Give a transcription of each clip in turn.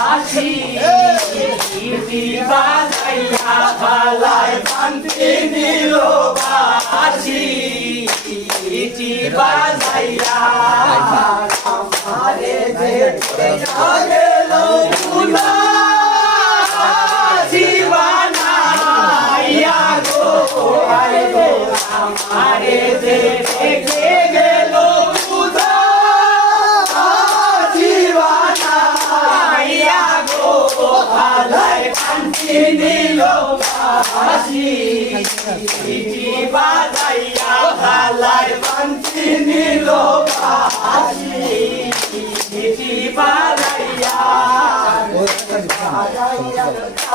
বাসি বাজাইয়া ভালাই শান্তি নিল বাসি বাজাইয়া আমারে দেখে গেল ফুলা জীবনাইয়া গো আমারে দেখে গেল ফুলা জীবনাইয়া গো ভালাই শান্তি নিল বাসি বাজাইয়া ভালাই শান্তি নিল বাসি বাজাইয়া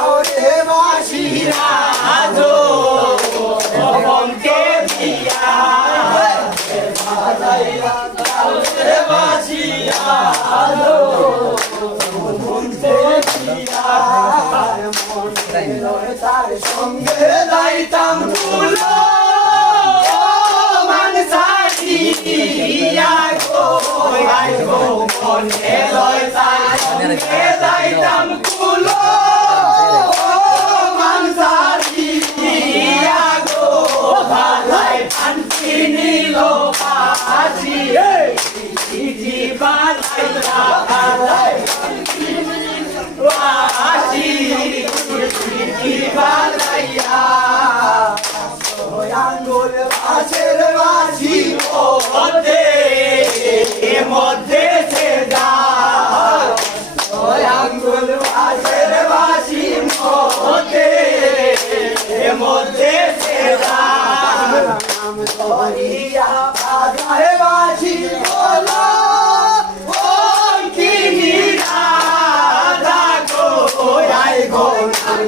ওরে বাসিরা জো অঙ্কে দিয়া বাজাইয়া ওরে বাসিরা জো অঙ্কে দিয়া তার সঙ্গে যাইতাম ফুলো মানসারিয়া গো গো মনে লয় তার সঙ্গে যাইতাম ফুলো মানসারিয়া গো ভালাই শান্তি নিল বাসি বাজাইয়া ভালাই শান্তি নিল বাসি বাজাইয়া আঙ্গুল বাসের বাসি মধ্যে সে যা আঙ্গুল বাসের বাসি মধ্যে সে যা ধরিয়া বাজায় বাসি বলো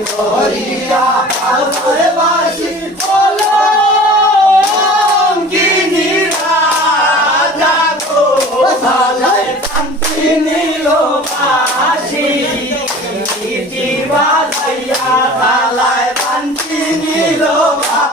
ধরিয়া বাজায়